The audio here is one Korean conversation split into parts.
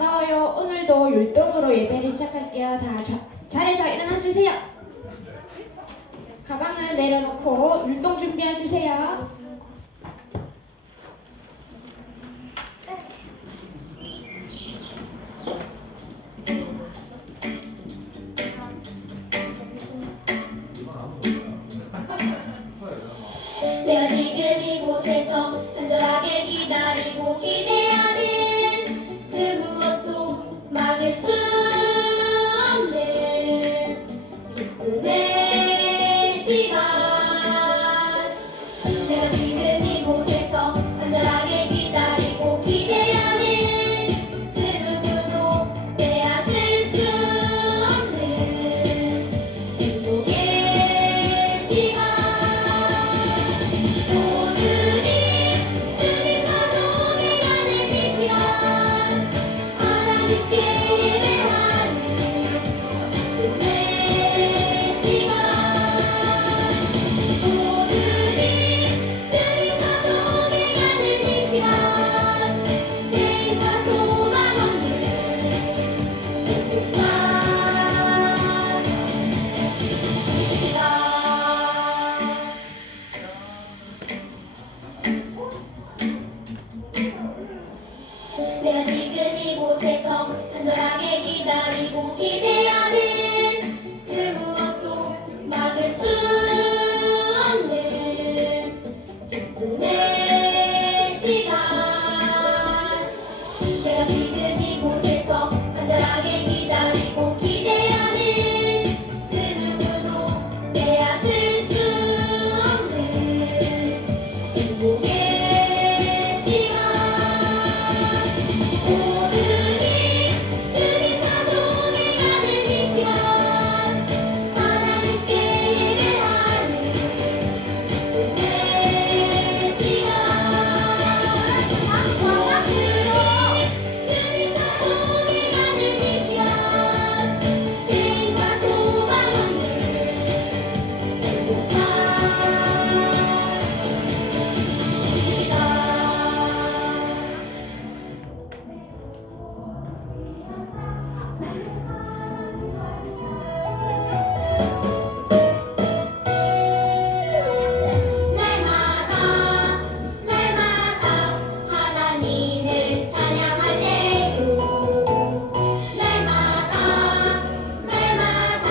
반가워요. 오늘도 율동으로 예배를 시작할게요. 다 자리에서 일어나 주세요. 가방은 내려놓고 율동 준비해 주세요. 내가 지금 이곳에서 간절하게 기다리고 기대하는 그 무엇도 막을 수 없는 기쁨의 시간. 내가 지금 이곳에서 간절하게 기다리고 기대하는 그 누구도 빼앗을 수 없는 행복의 시간. 오늘이 주님 가족에 가는 이 시간, 하나님께 예배하는 기쁨의 시간. 오늘이 주님 가족에 가는 이 시간, 생과 소망 없는 행복한 시간. 내가 지금 이곳에서 간절하게 기다리고 기대하는 그 무엇도 막을 수 없는 기쁨의 시간. 내가 지금 이곳에서 간절하게 기다리고 기대하는 그 누구도 빼앗을 수 없는 행복의 시간. 오늘이 주님 가족에 가는 이 시간, 하나님께 예배하는 기쁨의 시간. 오늘이 주님 가족에 가는 이 시간, 생과 소망 없는 행복한 시간. 날마다 하나님을 찬양할래요. 날마다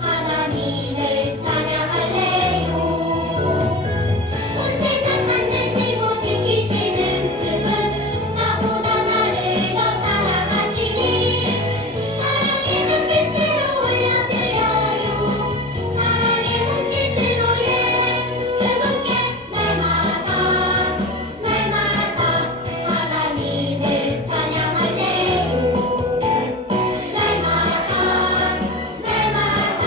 하나님을 찬양할래요. 온 세상 만드시고 지키시는 그분, 나보다 나를 더 사랑하시니 사랑의 눈빛으로 올려드려요. 사랑의 몸짓으로 그분께 날마다 하나님을 찬양할래요. 날마다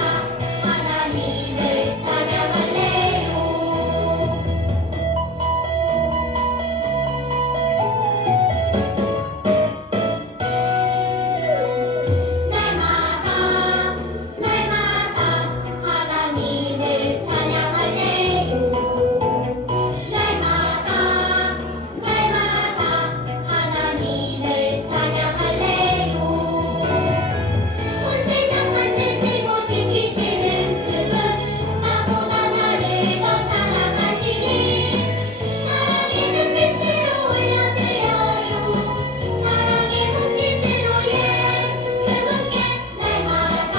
하나님을 찬양할래요. 날마다 하나님을 찬양할래요. 날마다 하나님을 찬양할래요. 온 세상 만드시고 지키시는 그분, 나보다 나를 더 사랑하시니 사랑의 눈빛으로 올려드려요. 사랑의 몸짓으로 그분께 날마다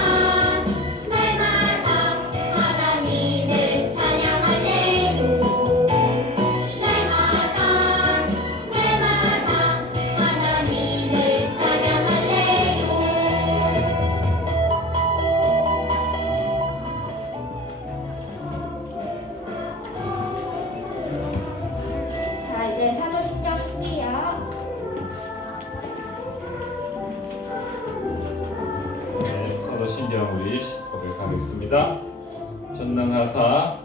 하나님을 찬양할래요. 날마다 하나님을 찬양할래요. 자, 이제 사도신경 할게요. 네, 사도신경 우리 고백하겠습니다. 전능하사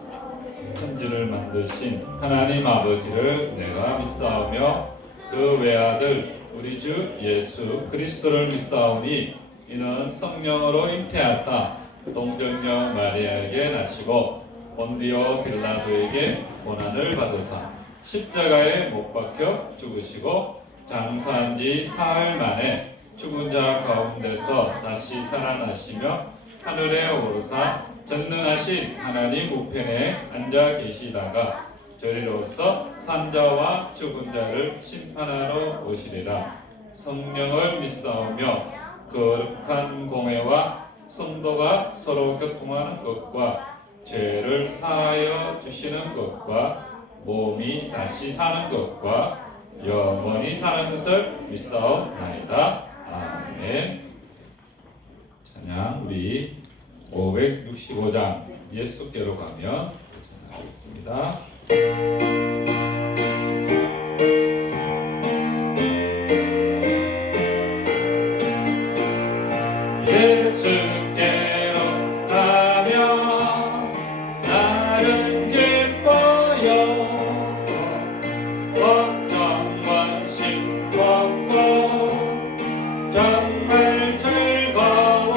천지를 만드신 하나님 아버지를 내가 믿사오며 그 외아들 우리 주 예수 그리스도를 믿사오니 이는 성령으로 잉태하사 동정녀 마리아에게 나시고 본디오 빌라도에게 고난을 받으사 십자가에 못 박혀 죽으시고 장사한 지 사흘 만에 죽은 자 가운데서 다시 살아나시며 하늘에 오르사 전능하신 하나님 우편에 앉아 계시다가 저리로서 산자와 죽은 자를 심판하러 오시리라. 성령을 믿사오며 거룩한 공회와 성도가 서로 교통하는 것과 죄를 사하여 주시는 것과 몸이 다시 사는 것과 영원히 사는 것을 믿사옵나이다. 아멘. 찬양 우리 565장 예수께로 가면 찬양하겠습니다. 예수께로 가면 나는 기뻐요. 걱정 관심 없고 정말 즐거워.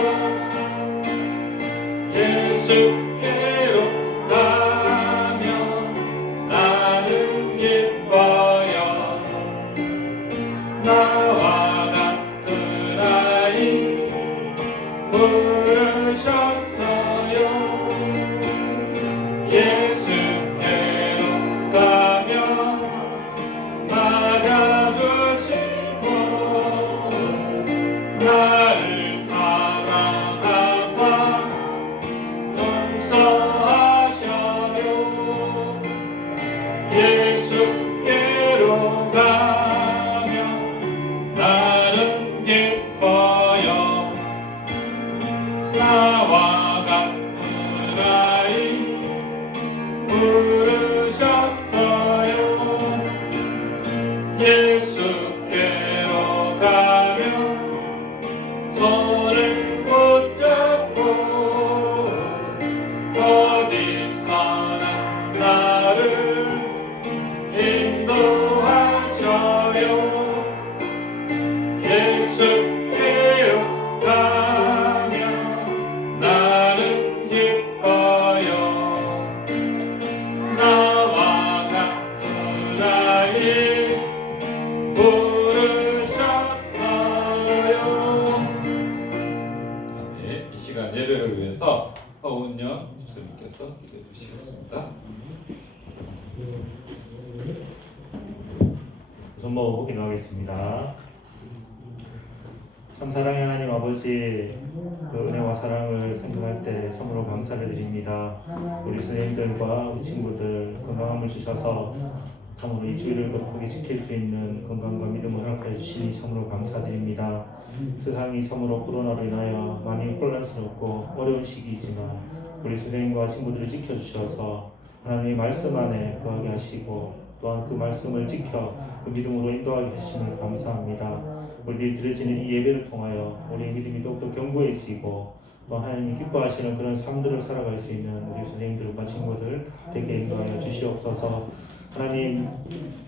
예수께로 가면 나는 기뻐요. 나와 같은 아이 부르셨어요. 예수께로 가면 맞아주시고 나를 사랑하사 용서하셔요. 예수께로 가면 나는 기뻐요. 나와 같은 아이 부르셨어요. 예수께로 가면 손을 붙잡고 어디서나 나를 인도하셔요. 예수께로 가면 나는 기뻐요. 나와 같은 아이 부르셨어요. 네, 이 시간 예배를 위해서 허운영 집사님께서 기도해 주시겠습니다. 우선 기도하겠습니다. 참 사랑의 하나님 아버지, 그 은혜와 사랑을 생각할 때 참으로 감사를 드립니다. 우리 선생님들과 우리 친구들 건강함을 주셔서 참으로 이 주일을 거룩하게 지킬 수 있는 건강과 믿음을 허락해 주시니 참으로 감사드립니다. 세상이 참으로 코로나로 인하여 많이 혼란스럽고 어려운 시기이지만 우리 선생님과 친구들을 지켜주셔서 하나님의 말씀 안에 거하게 하시고 또한 그 말씀을 지켜 그 믿음으로 인도하게 하심을 감사합니다. 우리들이 드려지는 이 예배를 통하여 우리의 믿음이 더욱더 견고해지고 또 하나님이 기뻐하시는 그런 삶들을 살아갈 수 있는 우리 선생님들과 친구들 되게 인도하여 주시옵소서. 하나님,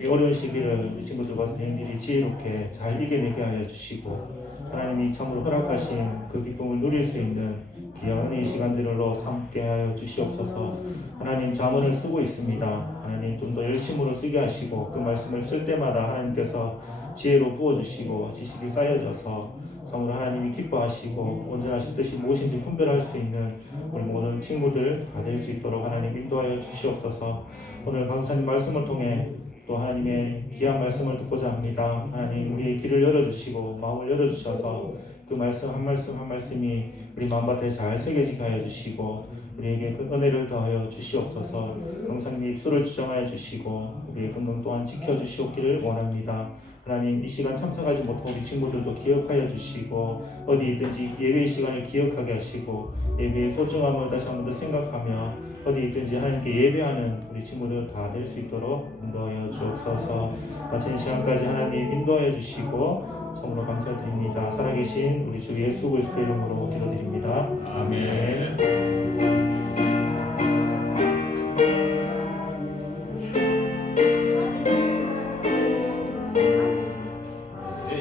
이 어려운 시기를 이 친구들과 선생님들이 지혜롭게 잘 이겨내게 하여 주시고 하나님이 참으로 허락하신 그 기쁨을 누릴 수 있는 귀한 은혜의 시간들로 삼게 하여 주시옵소서. 하나님, 자문을 쓰고 있습니다. 하나님, 좀 더 열심으로 쓰게 하시고 그 말씀을 쓸 때마다 하나님께서 지혜로 부어주시고 지식이 쌓여져서 참으로 하나님이 기뻐하시고 온전하신 뜻이 무엇인지 분별할 수 있는 우리 모든 친구들 다 될 수 있도록 하나님 인도하여 주시옵소서. 오늘 강사님 말씀을 통해 또 하나님의 귀한 말씀을 듣고자 합니다. 하나님, 우리의 길을 열어주시고 마음을 열어주셔서 그 말씀 한 말씀 한 말씀이 우리 마음밭에 잘 새겨지게 하여 주시고 우리에게 그 은혜를 더하여 주시옵소서. 강사님의 입술을 주정하여 주시고 우리의 건강 또한 지켜주시옵기를 원합니다. 하나님, 이 시간 참석하지 못한 우리 친구들도 기억하여 주시고 어디 있든지 예배의 시간을 기억하게 하시고 예배의 소중함을 다시 한번 더 생각하며 어디 있든지 하나님께 예배하는 우리 친구들 다 될 수 있도록 인도하여 주옵소서. 마치는 시간까지 하나님 인도하여 주시고 참으로 감사드립니다. 살아계신 우리 주 예수 그리스도 이름으로 기도드립니다. 아멘.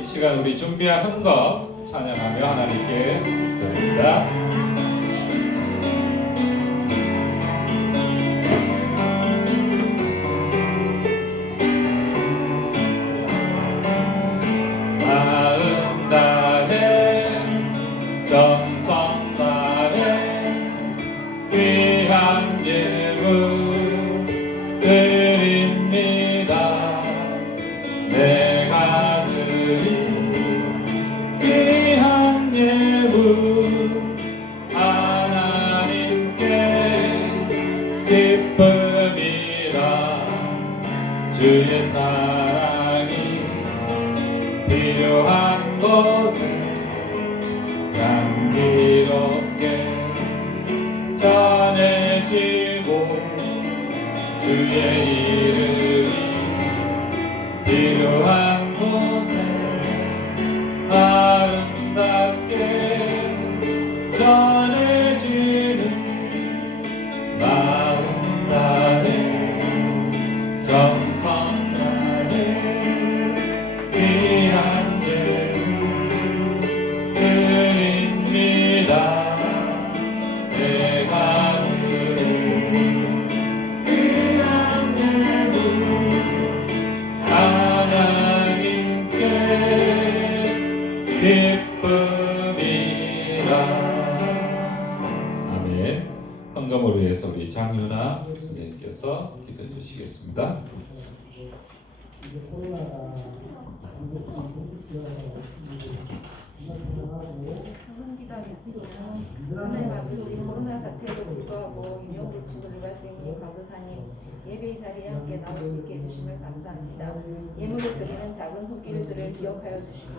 이 시간 우리 준비한 흥거 찬양하며 하나님께 드립니다. 마음 다해 이름이 필요한 곳에 아름답게 전해지는 마음 나를 정성 나를 귀한 예물 드립니다. 내가 드릴 귀한 예물 하나님께 기쁨이라. 아멘. 헌금을 위해서 우리 장윤아 선생님께서 기도해 주시겠습니다. 기도하겠습니다. 하나님 아버지, 코로나 사태에도 불구하고 유명부 친구들 발생님, 강도사님 예배 자리에 함께 나올 수 있게 해주심을 감사합니다. 예물을 드리는 작은 손길들을 기억하여 주시고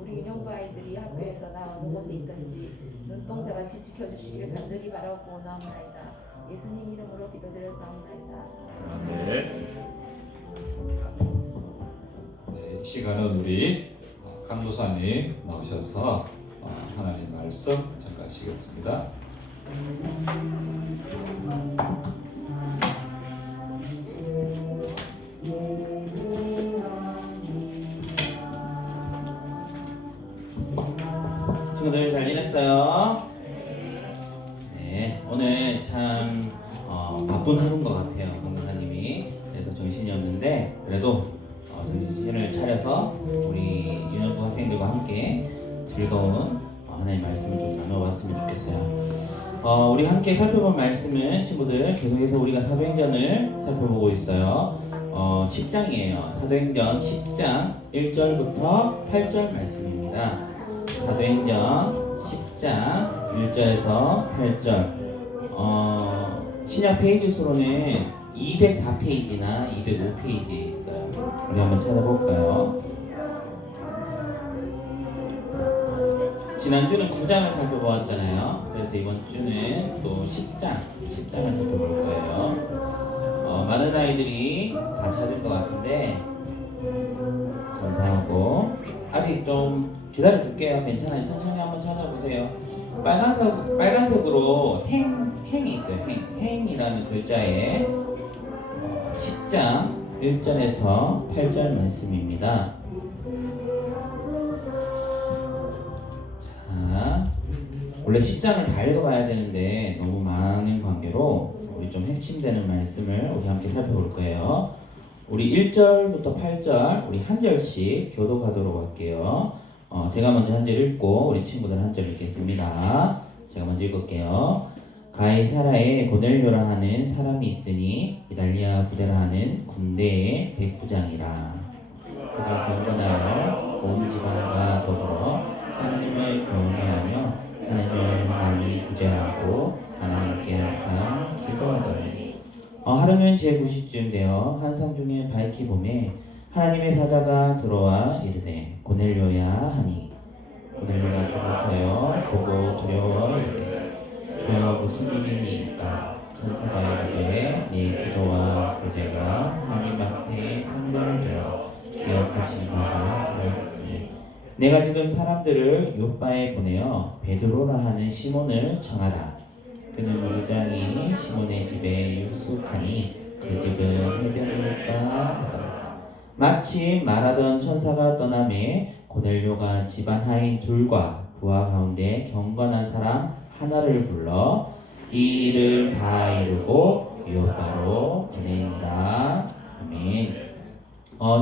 우리 유명부 아이들이 학교에서 어느 곳에 있든지 눈동자같이 지켜주시기를 간절히 바라고 나옵나이다. 예수님 이름으로 기도드렸사옵나이다. 네. 네, 이 시간은 우리 강도사님 나오셔서 하나님 말씀 전가하시겠습니다. 친구들 잘 지냈어요? 네, 오늘 참 바쁜 하루인 것 같아요. 강도사님이 그래서 정신이 없는데 그래도 정신을 차려서 우리 유년부 학생들과 함께 즐거운 하나님 말씀을 좀 나눠봤으면 좋겠어요. 우리 함께 살펴본 말씀은 친구들 계속해서 우리가 사도행전을 살펴보고 있어요. 10장이에요. 사도행전 10장 1절부터 8절 말씀입니다. 사도행전 10장 1절에서 8절. 신약 페이지 수로는 204페이지나 205페이지에 있어요. 우리 한번 찾아볼까요? 지난주는 9장을 살펴보았잖아요. 그래서 이번 주는 또 10장을 살펴볼 거예요. 많은 아이들이 다 찾을 것 같은데 감사하고 아직 좀 기다려줄게요. 괜찮아요. 천천히 한번 찾아보세요. 빨간색으로 행이 있어요. 행이라는 글자에 10장 1절에서 8절 말씀입니다. 자, 원래 10장을 다 읽어봐야 되는데 너무 많은 관계로 우리 좀 핵심되는 말씀을 우리 함께 살펴볼 거예요. 우리 1절부터 8절 우리 한 절씩 교독하도록 할게요. 제가 먼저 한 절 읽고 우리 친구들 한 절 읽겠습니다. 제가 먼저 읽을게요. 가이사라에 고넬료라 하는 사람이 있으니 이달리아 부대라 하는 군대의 백부장이라. 그가 경건하여 온 지방과 더불어 하나님을 경외하며 하나님을 많이 구제하고 하나님께 항상 기도하더니 하루는 제9시쯤 되어 한상 중에 밝히 봄에 하나님의 사자가 들어와 이르되 고넬료야 하니 고넬료가 주목하여 보고 두려워 이르되 주여 무슨 일이니까? 천사가 이르되 네 기도와 구제가 하나님 앞에 상달되어 기억하신 바가 되었으니 내가 지금 사람들을 요바에 보내어 베드로라 하는 시몬을 청하라. 그는 무장이 시몬의 집에 유숙하니 그 집은 해변일까 하더라. 마침 말하던 천사가 떠나매 고넬료가 집안 하인 둘과 부하 가운데 경건한 사람 하나를 불러 이 일을 다 이루고 요바로 보내니라. 아멘.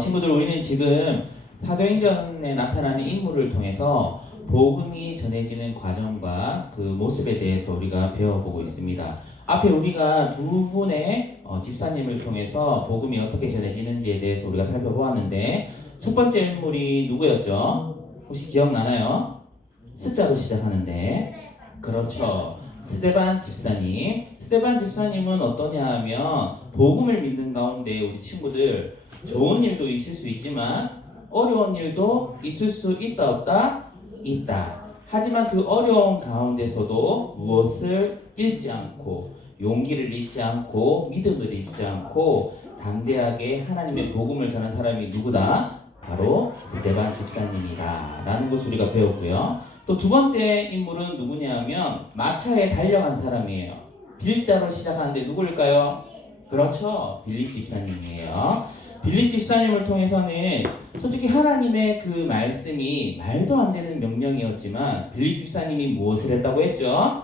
친구들 우리는 지금 사도행전에 나타나는 인물을 통해서 복음이 전해지는 과정과 그 모습에 대해서 우리가 배워보고 있습니다. 앞에 우리가 두 분의 집사님을 통해서 복음이 어떻게 전해지는지에 대해서 우리가 살펴보았는데 첫 번째 인물이 누구였죠? 혹시 기억나나요? 숫자로 시작하는데 그렇죠. 스데반 집사님. 스데반 집사님은 어떠냐 하면 복음을 믿는 가운데 우리 친구들 좋은 일도 있을 수 있지만 어려운 일도 있을 수 있다 없다? 있다. 하지만 그 어려운 가운데서도 무엇을 잃지 않고 용기를 잃지 않고 믿음을 잃지 않고 담대하게 하나님의 복음을 전한 사람이 누구다? 바로 스데반 집사님이다 라는 것을 우리가 배웠고요. 또 두 번째 인물은 누구냐면 마차에 달려간 사람이에요. 빌자로 시작하는데 누구일까요? 그렇죠. 빌립 집사님이에요. 빌립 집사님을 통해서는 솔직히 하나님의 그 말씀이 말도 안 되는 명령이었지만 빌립 집사님이 무엇을 했다고 했죠?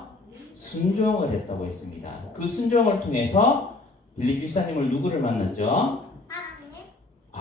순종을 했다고 했습니다. 그 순종을 통해서 빌립 집사님을 누구를 만났죠?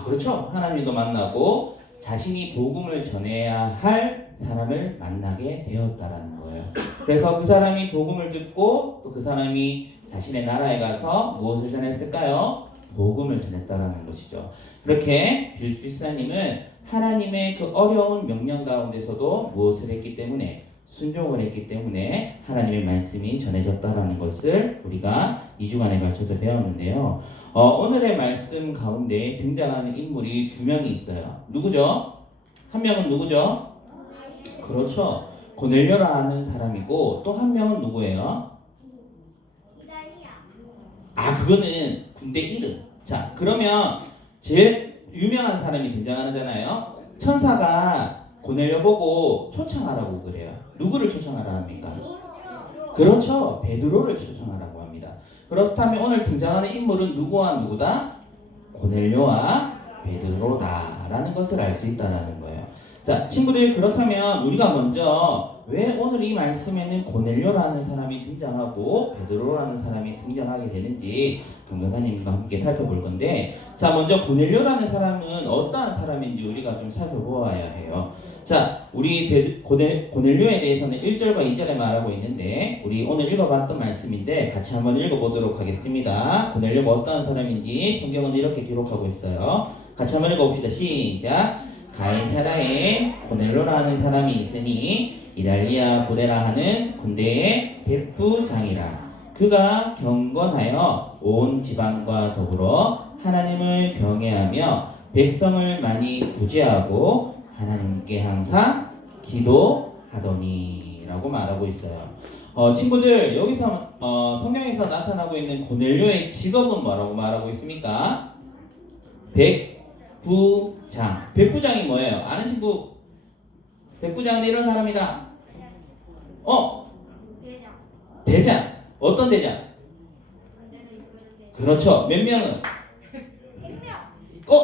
그렇죠. 하나님도 만나고 자신이 복음을 전해야 할 사람을 만나게 되었다라는 거예요. 그래서 그 사람이 복음을 듣고 또 그 사람이 자신의 나라에 가서 무엇을 전했을까요? 복음을 전했다라는 것이죠. 그렇게 빌립 집사님은 하나님의 그 어려운 명령 가운데서도 무엇을 했기 때문에 순종을 했기 때문에 하나님의 말씀이 전해졌다라는 것을 우리가 2주간에 걸쳐서 배웠는데요. 오늘의 말씀 가운데 등장하는 인물이 두 명이 있어요. 누구죠? 한 명은 누구죠? 그렇죠. 고넬료라는 사람이고 또 한 명은 누구예요? 그거는 군대 이름. 자, 그러면 제일 유명한 사람이 등장하잖아요. 천사가 고넬료 보고 초청하라고 그래요. 누구를 초청하라 합니까? 그렇죠. 베드로를 초청하라고 합니다. 그렇다면 오늘 등장하는 인물은 누구와 누구다? 고넬료와 베드로다라는 것을 알 수 있다는 거예요. 자, 친구들, 그렇다면 우리가 먼저 왜 오늘 이 말씀에는 고넬료라는 사람이 등장하고 베드로라는 사람이 등장하게 되는지 강도사님과 함께 살펴볼 건데, 자, 먼저 고넬료라는 사람은 어떠한 사람인지 우리가 좀 살펴보아야 해요. 자, 우리 고넬료에 대해서는 1절과 2절에 말하고 있는데 우리 오늘 읽어봤던 말씀인데 같이 한번 읽어보도록 하겠습니다. 고넬료가 어떠한 사람인지 성경은 이렇게 기록하고 있어요. 같이 한번 읽어봅시다. 시작. 가이사라에 고넬료라는 사람이 있으니 이달리아 부데라 하는 군대의 백부장이라. 그가 경건하여 온 지방과 더불어 하나님을 경외하며 백성을 많이 구제하고 하나님께 항상 기도하더니 라고 말하고 있어요. 친구들, 여기서 성경에서 나타나고 있는 고넬료의 직업은 뭐라고 말하고 있습니까? 백부장. 백부장이 뭐예요? 아는 친구? 백부장은 이런 사람이다. 대장. 어떤 대장? 그렇죠. 몇 명은?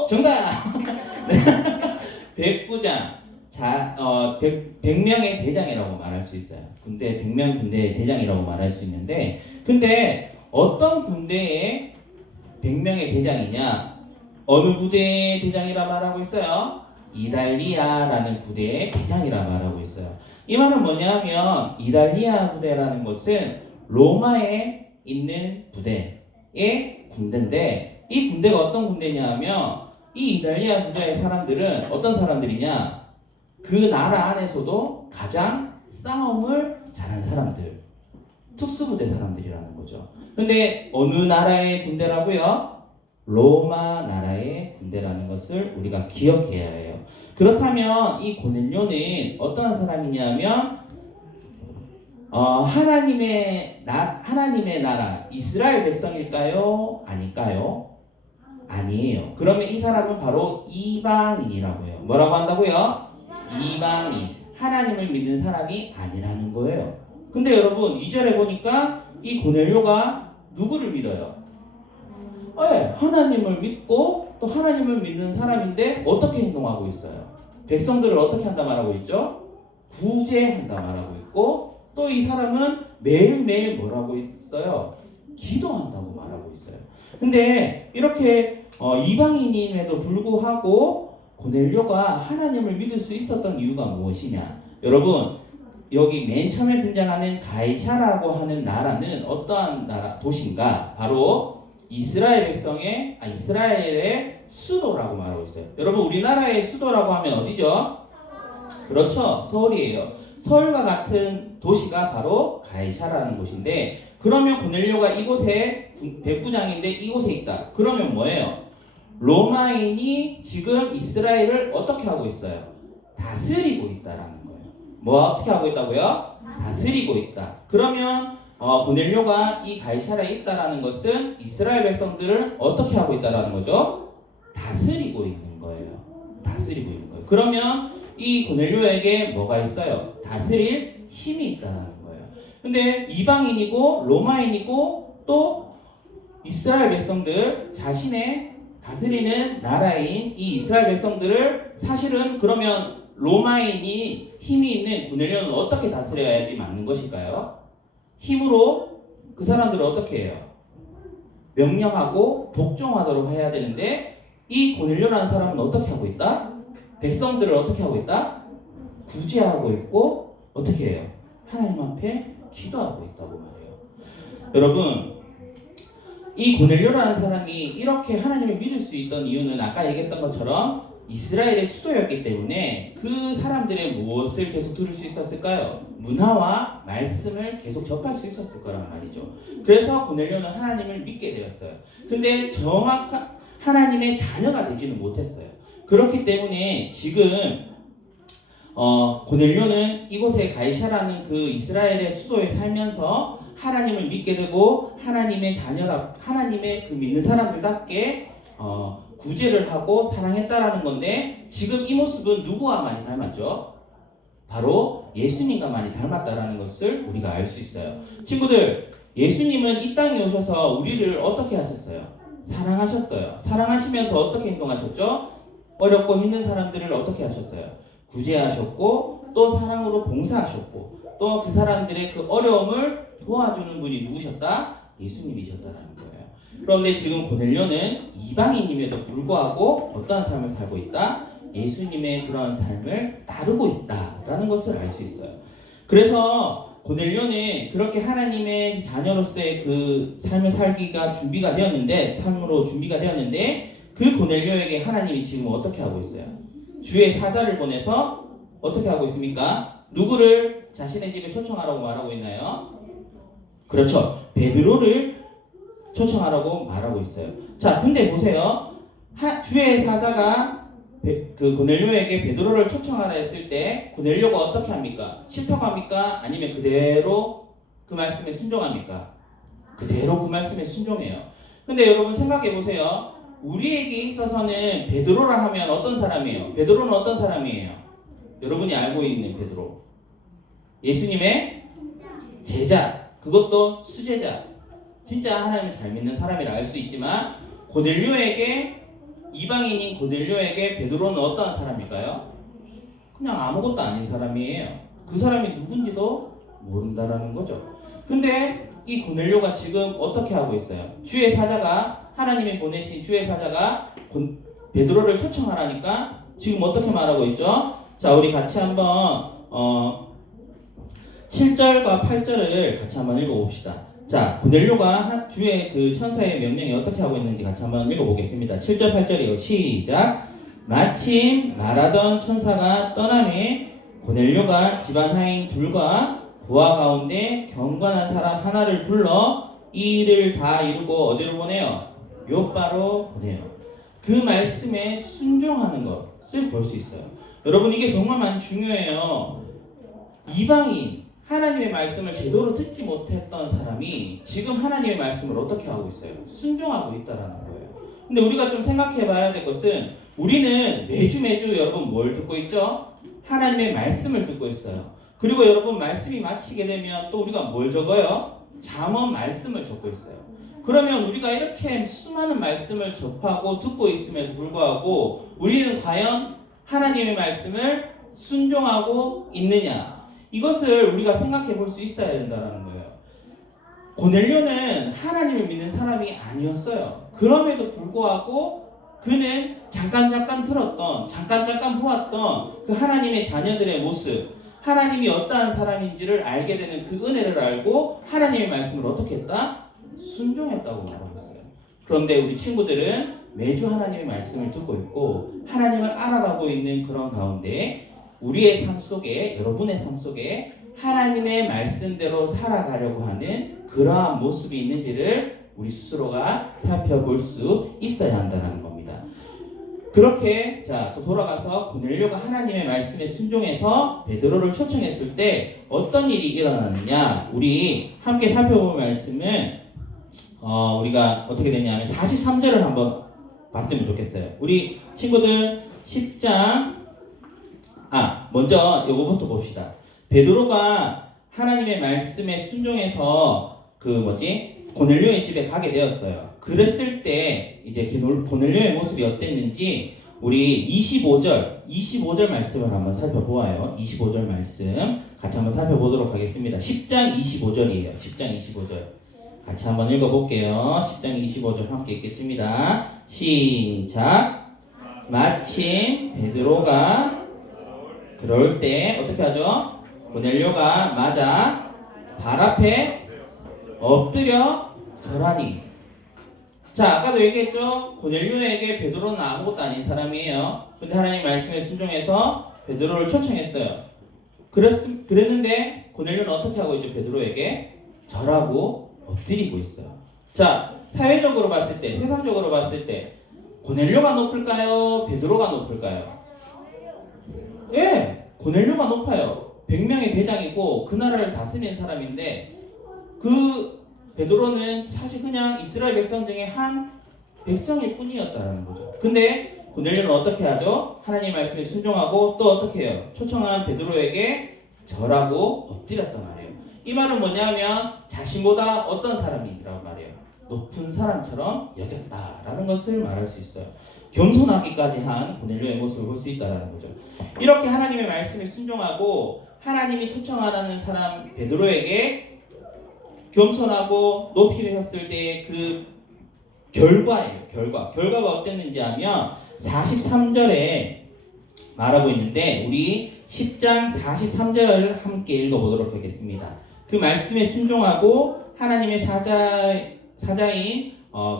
정답! 백부장. 100명의 대장이라고 말할 수 있어요. 100명 군대의 대장이라고 말할 수 있는데, 근데 어떤 군대의 100명의 대장이냐? 어느 부대의 대장이라 말하고 있어요? 이달리아라는 부대의 대장이라 말하고 있어요. 이 말은 뭐냐면 이달리아 부대라는 것은 로마에 있는 부대의 군대인데, 이 군대가 어떤 군대냐 하면 이 이달리아 부대의 사람들은 어떤 사람들이냐? 그 나라 안에서도 가장 싸움을 잘한 사람들, 특수부대 사람들이라는 거죠. 근데 어느 나라의 군대라고요? 로마 나라의 군대라는 것을 우리가 기억해야 해요. 그렇다면 이 고넬료는 어떤 사람이냐면 하나님의 나라 이스라엘 백성일까요? 아닐까요? 아니에요. 그러면 이 사람은 바로 이방인이라고 해요. 뭐라고 한다고요? 이방인. 하나님을 믿는 사람이 아니라는 거예요. 근데 여러분 2절에 보니까 이 고넬료가 누구를 믿어요? 하나님을 믿고 또 하나님을 믿는 사람인데 어떻게 행동하고 있어요? 백성들을 어떻게 한다 말하고 있죠? 구제한다 말하고 있고, 또 이 사람은 매일매일 뭐라고 있어요? 기도한다고 말하고 있어요. 근데 이렇게 이방인임에도 불구하고 고넬료가 하나님을 믿을 수 있었던 이유가 무엇이냐? 여러분, 여기 맨 처음에 등장하는 가이사라고 하는 나라는 어떠한 나라, 도시인가? 바로 이스라엘의 수도라고 말하고 있어요. 여러분, 우리나라의 수도라고 하면 어디죠? 그렇죠. 서울이에요. 서울과 같은 도시가 바로 가이사라는 곳인데, 그러면 고넬료가 이곳에 백부장인데 이곳에 있다. 그러면 뭐예요? 로마인이 지금 이스라엘을 어떻게 하고 있어요? 다스리고 있다라는 거예요. 어떻게 하고 있다고요? 다스리고 있다. 그러면 고넬료가 이 가이사라에 있다라는 것은 이스라엘 백성들을 어떻게 하고 있다라는 거죠? 다스리고 있는 거예요. 다스리고 있는 거예요. 그러면 이 고넬료에게 뭐가 있어요? 다스릴 힘이 있다라는 거예요. 근데 이방인이고 로마인이고 또 이스라엘 백성들 자신의 다스리는 나라인 이 이스라엘 백성들을 사실은 그러면 로마인이 힘이 있는 고넬료는 어떻게 다스려야지 맞는 것일까요? 힘으로 그 사람들을 어떻게 해요? 명령하고 복종하도록 해야 되는데 이 고넬료라는 사람은 어떻게 하고 있다? 백성들을 어떻게 하고 있다? 구제하고 있고 어떻게 해요? 하나님 앞에 기도하고 있다고 말해요. 여러분 이 고넬료라는 사람이 이렇게 하나님을 믿을 수 있던 이유는 아까 얘기했던 것처럼 이스라엘의 수도였기 때문에 그 사람들의 무엇을 계속 들을 수 있었을까요? 문화와 말씀을 계속 접할 수 있었을 거란 말이죠. 그래서 고넬료는 하나님을 믿게 되었어요. 근데 정확한 하나님의 자녀가 되지는 못했어요. 그렇기 때문에 지금 고넬료는 이곳에 가이사라는 그 이스라엘의 수도에 살면서 하나님을 믿게 되고 하나님의 자녀라 하나님의 그 믿는 사람들답게 구제를 하고 사랑했다라는 건데 지금 이 모습은 누구와 많이 닮았죠? 바로 예수님과 많이 닮았다라는 것을 우리가 알 수 있어요. 친구들, 예수님은 이 땅에 오셔서 우리를 어떻게 하셨어요? 사랑하셨어요. 사랑하시면서 어떻게 행동하셨죠? 어렵고 힘든 사람들을 어떻게 하셨어요? 구제하셨고 또 사랑으로 봉사하셨고 또 그 사람들의 그 어려움을 도와주는 분이 누구셨다? 예수님이셨다라는 거예요. 그런데 지금 고넬료는 이방인임에도 불구하고 어떠한 삶을 살고 있다? 예수님의 그런 삶을 따르고 있다라는 것을 알 수 있어요. 그래서 고넬료는 그렇게 하나님의 자녀로서의 그 삶을 살기가 준비가 되었는데 삶으로 준비가 되었는데 그 고넬료에게 하나님이 지금 어떻게 하고 있어요? 주의 사자를 보내서 어떻게 하고 있습니까? 누구를 자신의 집에 초청하라고 말하고 있나요? 그렇죠. 베드로를 초청하라고 말하고 있어요. 자, 근데 보세요. 주의 사자가 그 고넬료에게 베드로를 초청하라 했을 때 고넬료가 어떻게 합니까? 싫다고 합니까? 아니면 그대로 그 말씀에 순종합니까? 그대로 그 말씀에 순종해요. 근데 여러분 생각해 보세요. 우리에게 있어서는 베드로라 하면 어떤 사람이에요? 베드로는 어떤 사람이에요? 여러분이 알고 있는 베드로. 예수님의 제자. 그것도 수제자. 진짜 하나님을 잘 믿는 사람이라 알 수 있지만 고넬료에게 이방인인 고넬료에게 베드로는 어떠한 사람일까요? 그냥 아무것도 아닌 사람이에요. 그 사람이 누군지도 모른다라는 거죠. 근데 이 고넬료가 지금 어떻게 하고 있어요? 주의 사자가 하나님이 보내신 주의 사자가 베드로를 초청하라니까 지금 어떻게 말하고 있죠? 자, 우리 같이 한번 7절과 8절을 같이 한번 읽어봅시다. 자, 고넬료가 주의 그 천사의 명령이 어떻게 하고 있는지 같이 한번 읽어보겠습니다. 7절 8절이요. 시작. 마침 말하던 천사가 떠나매 고넬료가 집안 하인 둘과 부하 가운데 경건한 사람 하나를 불러 이 일을 다 이루고 어디로 보내요? 요바로 보내요. 그 말씀에 순종하는 것을 볼 수 있어요. 여러분 이게 정말 많이 중요해요. 이방인 하나님의 말씀을 제대로 듣지 못했던 사람이 지금 하나님의 말씀을 어떻게 하고 있어요? 순종하고 있다라는 거예요. 근데 우리가 좀 생각해 봐야 될 것은 우리는 매주 여러분 뭘 듣고 있죠? 하나님의 말씀을 듣고 있어요. 그리고 여러분 말씀이 마치게 되면 또 우리가 뭘 적어요? 잠언 말씀을 적고 있어요. 그러면 우리가 이렇게 수많은 말씀을 접하고 듣고 있음에도 불구하고 우리는 과연 하나님의 말씀을 순종하고 있느냐? 이것을 우리가 생각해 볼 수 있어야 된다는 거예요. 고넬료는 하나님을 믿는 사람이 아니었어요. 그럼에도 불구하고 그는 잠깐 들었던, 잠깐 보았던 그 하나님의 자녀들의 모습, 하나님이 어떠한 사람인지를 알게 되는 그 은혜를 알고 하나님의 말씀을 어떻게 했다? 순종했다고 말하고 있어요. 그런데 우리 친구들은 매주 하나님의 말씀을 듣고 있고 하나님을 알아가고 있는 그런 가운데 우리의 삶 속에, 여러분의 삶 속에 하나님의 말씀대로 살아가려고 하는 그러한 모습이 있는지를 우리 스스로가 살펴볼 수 있어야 한다는 겁니다. 그렇게 자 또 돌아가서 고넬료가 하나님의 말씀에 순종해서 베드로를 초청했을 때 어떤 일이 일어나느냐 우리 함께 살펴볼 말씀은 우리가 어떻게 되냐면 43절을 한번 봤으면 좋겠어요. 우리 친구들 10장 먼저 요거부터 봅시다. 베드로가 하나님의 말씀에 순종해서 고넬료의 집에 가게 되었어요. 그랬을 때 이제 고넬료의 모습이 어땠는지 우리 25절 말씀을 한번 살펴보아요. 25절 말씀 같이 한번 살펴보도록 하겠습니다. 10장 25절이에요. 10장 25절 같이 한번 읽어볼게요. 10장 25절 함께 읽겠습니다. 시작. 마침 베드로가 그럴 때 어떻게 하죠? 고넬료가 맞아 발 앞에 엎드려 절하니. 자, 아까도 얘기했죠? 고넬료에게 베드로는 아무것도 아닌 사람이에요. 근데 하나님 말씀에 순종해서 베드로를 초청했어요. 그랬는데 고넬료는 어떻게 하고 있죠? 베드로에게 절하고 엎드리고 있어요. 자, 사회적으로 봤을 때, 세상적으로 봤을 때 고넬료가 높을까요? 베드로가 높을까요? 예, 고넬료가 높아요. 100명의 대장이고 그 나라를 다스리는 사람인데 그 베드로는 사실 그냥 이스라엘 백성 중에 한 백성일 뿐이었다는 거죠. 근데 고넬료는 어떻게 하죠? 하나님 말씀에 순종하고 또 어떻게 해요? 초청한 베드로에게 절하고 엎드렸단 말이에요. 이 말은 뭐냐면 자신보다 어떤 사람이라고 말해요? 높은 사람처럼 여겼다라는 것을 말할 수 있어요. 겸손하기까지 한 고넬료의 모습을 볼 수 있다는 거죠. 이렇게 하나님의 말씀에 순종하고 하나님이 초청하라는 사람 베드로에게 겸손하고 높이 했을 때 그 결과예요. 결과가 어땠는지 하면 43절에 말하고 있는데 우리 10장 43절 함께 읽어보도록 하겠습니다. 그 말씀에 순종하고 하나님의 사자인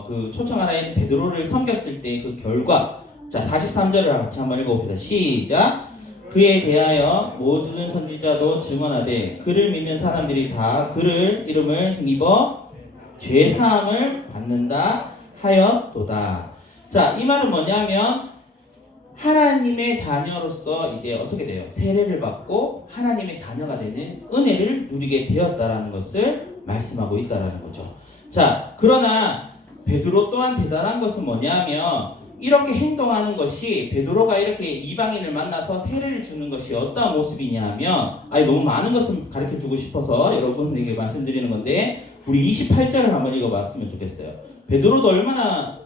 그 초청하라는 베드로를 섬겼을 때 그 결과. 자, 43절을 같이 한번 읽어봅시다. 시작. 그에 대하여 모든 선지자도 증언하되 그를 믿는 사람들이 다 그를 이름을 힘입어 죄사함을 받는다 하였도다. 자, 이 말은 뭐냐면 하나님의 자녀로서 이제 어떻게 돼요? 세례를 받고 하나님의 자녀가 되는 은혜를 누리게 되었다라는 것을 말씀하고 있다라는 거죠. 자, 그러나 베드로 또한 대단한 것은 뭐냐면 이렇게 행동하는 것이 베드로가 이렇게 이방인을 만나서 세례를 주는 것이 어떠한 모습이냐 하면 너무 많은 것을 가르쳐주고 싶어서 여러분에게 말씀드리는 건데 우리 28절을 한번 읽어봤으면 좋겠어요. 베드로도 얼마나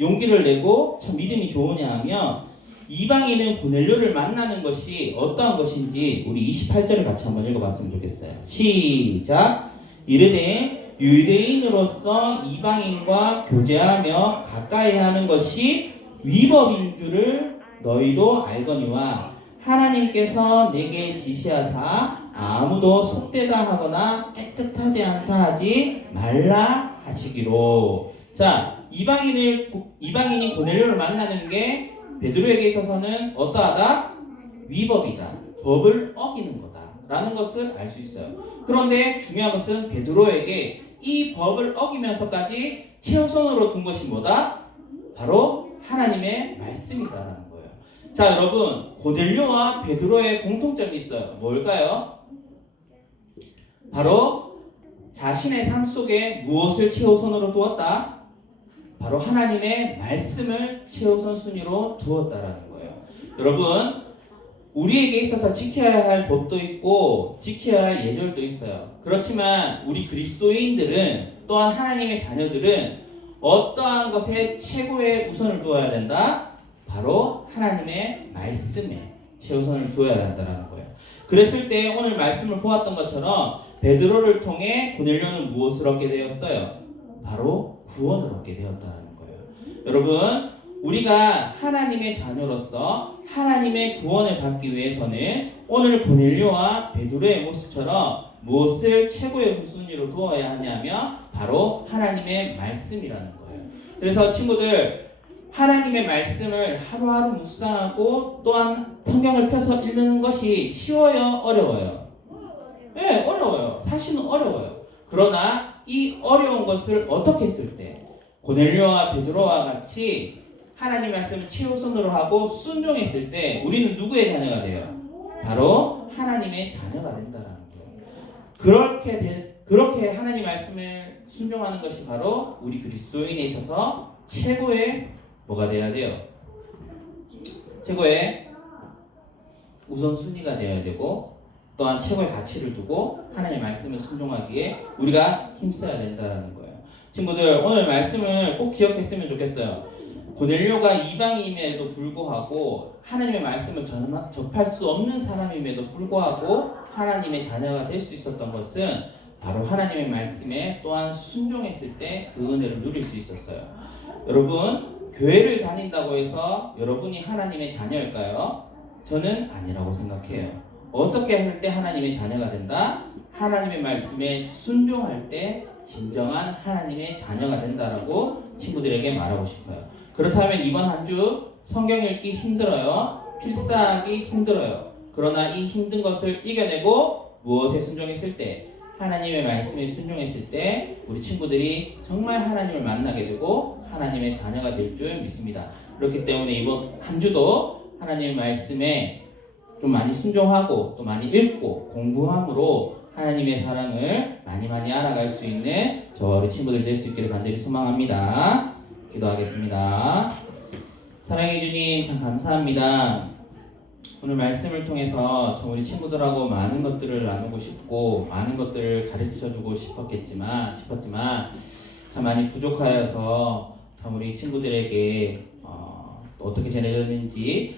용기를 내고 참 믿음이 좋으냐 하면 이방인은 고넬료를 만나는 것이 어떠한 것인지 우리 28절을 같이 한번 읽어봤으면 좋겠어요. 시작. 이르되 유대인으로서 이방인과 교제하며 가까이 하는 것이 위법인 줄을 너희도 알거니와 하나님께서 내게 지시하사 아무도 속되다 하거나 깨끗하지 않다 하지 말라 하시기로. 자, 이방인이 고넬료를 만나는 게 베드로에게 있어서는 어떠하다? 위법이다. 법을 어기는 거다 라는 것을 알 수 있어요. 그런데 중요한 것은 베드로에게 이 법을 어기면서까지 최우선으로 둔 것이 뭐다? 바로 하나님의 말씀이다라는 거예요. 자, 여러분, 고넬료와 베드로의 공통점이 있어요. 뭘까요? 바로 자신의 삶 속에 무엇을 최우선으로 두었다? 바로 하나님의 말씀을 최우선 순위로 두었다라는 거예요. 여러분, 우리에게 있어서 지켜야 할 법도 있고 지켜야 할 예절도 있어요. 그렇지만 우리 그리스도인들은 또한 하나님의 자녀들은 어떠한 것에 최고의 우선을 두어야 된다? 바로 하나님의 말씀에 최우선을 두어야 한다는 거예요. 그랬을 때 오늘 말씀을 보았던 것처럼 베드로를 통해 고넬료는 무엇을 얻게 되었어요? 바로 구원을 얻게 되었다는 거예요. 여러분, 우리가 하나님의 자녀로서 하나님의 구원을 받기 위해서는 오늘 고넬료와 베드로의 모습처럼 무엇을 최고의 우선순위로 두어야 하냐면 바로 하나님의 말씀이라는 거예요. 그래서 친구들, 하나님의 말씀을 하루하루 묵상하고 또한 성경을 펴서 읽는 것이 쉬워요? 어려워요? 네, 어려워요. 사실은 어려워요. 그러나 이 어려운 것을 어떻게 했을 때 고넬료와 베드로와 같이 하나님 말씀을 최우선으로 하고 순종했을 때 우리는 누구의 자녀가 돼요? 바로 하나님의 자녀가 된다라는 거예요. 그렇게 하나님 말씀을 순종하는 것이 바로 우리 그리스도인에 있어서 최고의 뭐가 돼야 돼요? 최고의 우선순위가 되어야 되고 또한 최고의 가치를 두고 하나님의 말씀을 순종하기에 우리가 힘써야 된다는 거예요. 친구들, 오늘 말씀을 꼭 기억했으면 좋겠어요. 고넬료가 이방인임에도 불구하고 하나님의 말씀을 접할 수 없는 사람임에도 불구하고 하나님의 자녀가 될 수 있었던 것은 바로 하나님의 말씀에 또한 순종했을 때 그 은혜를 누릴 수 있었어요. 여러분, 교회를 다닌다고 해서 여러분이 하나님의 자녀일까요? 저는 아니라고 생각해요. 어떻게 할 때 하나님의 자녀가 된다? 하나님의 말씀에 순종할 때 진정한 하나님의 자녀가 된다라고 친구들에게 말하고 싶어요. 그렇다면 이번 한 주 성경 읽기 힘들어요. 필사하기 힘들어요. 그러나 이 힘든 것을 이겨내고 무엇에 순종했을 때? 하나님의 말씀에 순종했을 때 우리 친구들이 정말 하나님을 만나게 되고 하나님의 자녀가 될 줄 믿습니다. 그렇기 때문에 이번 한 주도 하나님의 말씀에 좀 많이 순종하고 또 많이 읽고 공부함으로 하나님의 사랑을 많이 알아갈 수 있는 저와 우리 친구들 될 수 있기를 간절히 소망합니다. 기도하겠습니다. 사랑해 주님, 참 감사합니다. 오늘 말씀을 통해서 저 우리 친구들하고 많은 것들을 나누고 싶고 많은 것들을 가르쳐주고 싶었지만 참 많이 부족하여서 참 우리 친구들에게 어떻게 전해졌는지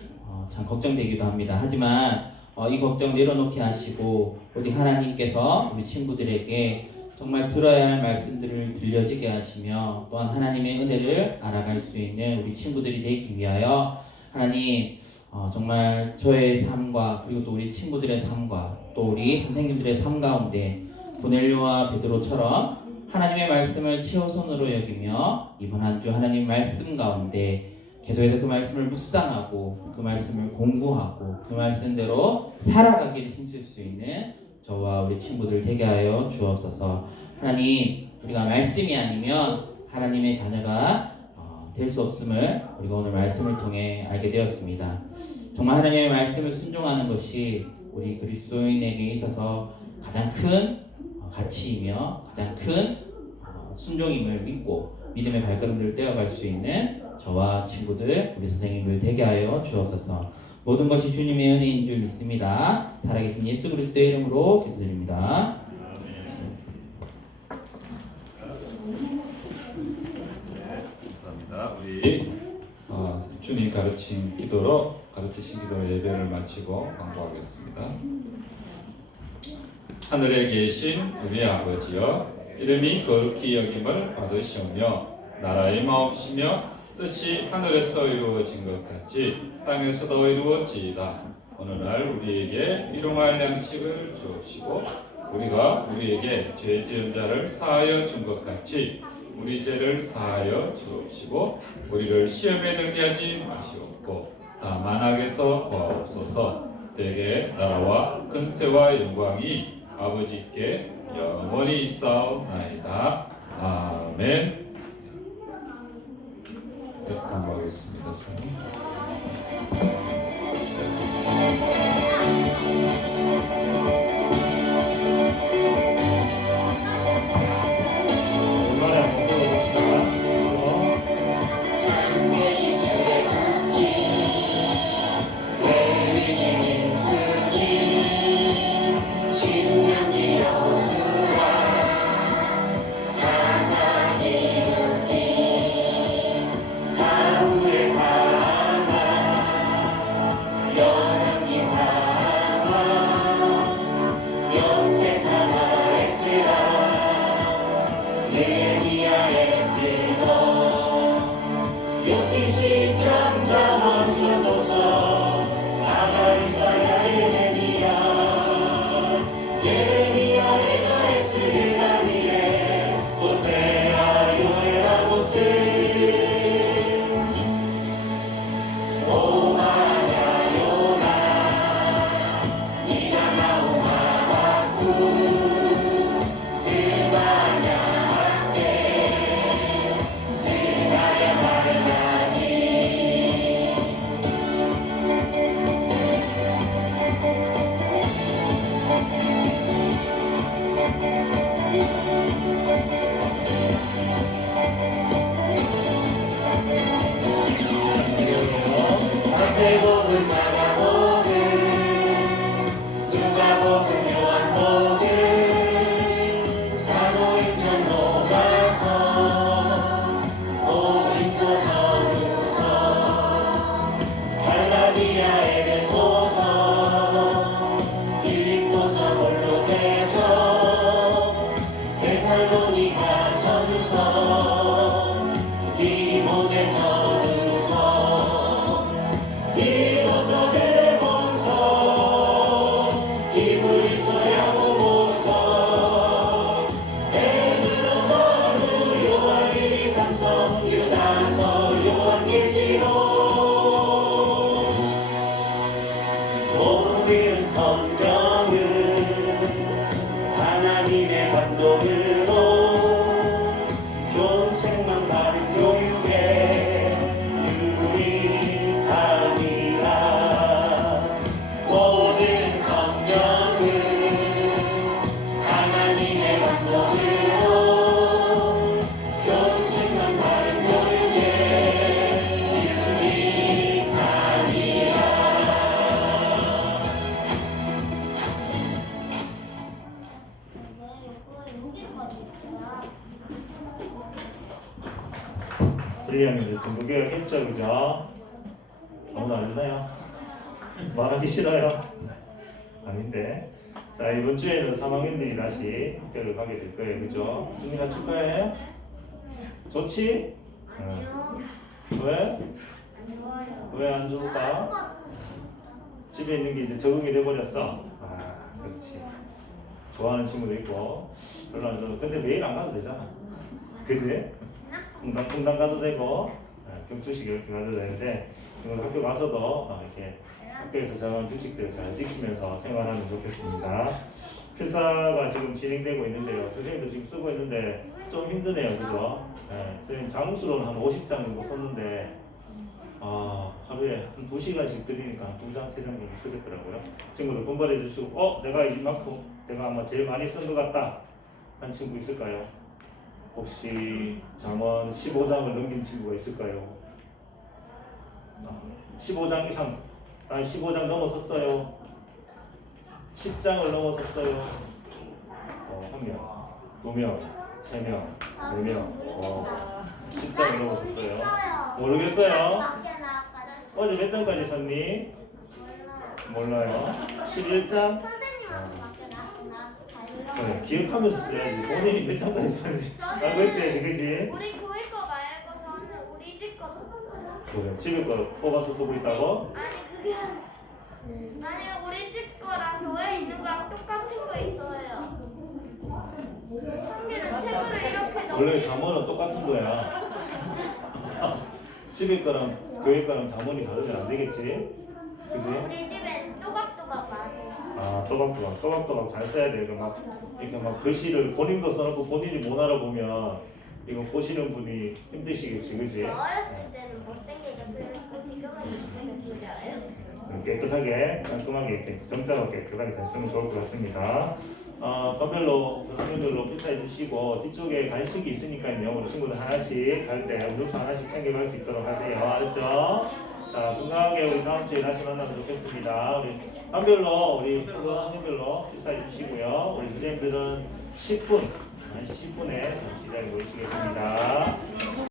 참 걱정되기도 합니다. 하지만 이 걱정 내려놓게 하시고 오직 하나님께서 우리 친구들에게 정말 들어야 할 말씀들을 들려지게 하시며 또한 하나님의 은혜를 알아갈 수 있는 우리 친구들이 되기 위하여 하나님 정말 저의 삶과 그리고 또 우리 친구들의 삶과 또 우리 선생님들의 삶 가운데 고넬료와 베드로처럼 하나님의 말씀을 최우선으로 여기며 이번 한 주 하나님 말씀 가운데 계속해서 그 말씀을 묵상하고 그 말씀을 공부하고 그 말씀대로 살아가기를 힘쓸 수 있는 저와 우리 친구들 되게 하여 주옵소서. 하나님, 우리가 말씀이 아니면 하나님의 자녀가 될 수 없음을 우리가 오늘 말씀을 통해 알게 되었습니다. 정말 하나님의 말씀을 순종하는 것이 우리 그리스도인에게 있어서 가장 큰 가치이며 가장 큰 순종임을 믿고 믿음의 발걸음들을 떼어갈 수 있는 저와 친구들, 우리 선생님들 되게 하여 주옵소서. 모든 것이 주님의 은혜인 줄 믿습니다. 살아계신 예수 그리스도의 이름으로 기도드립니다. 감사합니다. 우리 주님 가르치신 기도로 예배를 마치고 광고하겠습니다. 하늘에 계신 우리 아버지여, 이름이 거룩히 여김을 받으시오며 나라의 마옵시며 뜻이 하늘에서 이루어진 것 같이 땅에서도 이루어지이다. 오늘날 우리에게 일용할 양식을 주옵시고 우리가 우리에게 죄 지은 자를 사하여 준 것 같이 우리 죄를 사하여 주옵시고 우리를 시험에 들게 하지 마시옵고 다만 악에서 구하옵소서. 대개 나라와 근세와 영광이 아버지께 영원히 있사옵나이다. 아멘. 네, 감사하겠습니다. 감동으로 교훈책만 바른 교육에 유리함이라 모든 성경은 하나님의 감동으로 교훈책만 바른 교육에 유리함이라 전도교육 했죠, 그죠? 아무도 안 했나요? 말하기 싫어요? 아닌데. 자, 이번 주에는 3학년들이 다시 학교를 가게 될 거예요, 그죠? 수민아 축하해. 좋지? 왜? 왜 안 좋을까? 집에 있는 게 이제 적응이 돼버렸어. 아, 그렇지. 좋아하는 친구도 있고 별로 안 좋아. 근데 매일 안 가도 되잖아. 그지? 쿵당쿵당 가도 되고 경주식 이렇게 가도 되는데 이건 학교 가서도 이렇게 학교에서 정한 규칙들을 잘 지키면서 생활하면 좋겠습니다. 필사가 지금 진행되고 있는데요. 선생님도 지금 쓰고 있는데 좀 힘드네요, 그죠? 네, 선생님 자문수로는 한 50장 정도 썼는데 하루에 한 2시간씩 드리니까 한 2장, 3장 정도 쓰겠더라고요. 친구들 분발해 주시고 내가 이만큼 내가 아마 제일 많이 쓴 것 같다 한 친구 있을까요? 혹시 잠언 15장을 넘긴 친구가 있을까요? 15장 이상, 난 15장 넘어섰어요. 10장을 넘어섰어요. 1명, 2명, 3명, 4명, 10장을 넘어섰어요. 모르겠어요? 어제 몇 장까지 썼니? 몰라요. 11장? 그래, 기억하면서 써야지. 본인이 몇 장까지 썼는지 알고 있어야지, 그지? 우리 교회 거 말고 저는 우리 집 거 썼어요. 그래, 집에 거 뽑아서 쓰고 있다고? 아니 그게 아니 우리 집 거랑 교회에 있는 거랑 똑같은 거 있어요. 한개는 책으로 이렇게 원래 넘기. 잠언은 똑같은 거야. 집에 거랑 교회 거랑 잠언이 다르면 안 되겠지? 그지? 우리 집엔 또박또박 많아요. 또박또박 잘 써야 돼. 이렇게 막 글씨를 본인도 써놓고 본인이 못 알아보면 이거 보시는 분이 힘드시겠지, 그지? 어렸을 때는 못생기게 그렸고 지금은 못생기게 그려요. 깨끗하게, 깔끔하게, 이렇게 점자로 깨끗하게 잘 쓰면 좋을 것 같습니다. 번별로, 학년별로 필사해 주시고 뒤쪽에 간식이 있으니까요. 우리 친구들 하나씩 갈 때 음료수 하나씩 챙겨갈 수 있도록 하세요. 알았죠? 자, 건강하게 우리 다음 주에 다시 만나면 좋겠습니다. 우리 학년별로 필사해 주시고요. 우리 선생님들은 10분에 잠시 자리에 모이시겠습니다.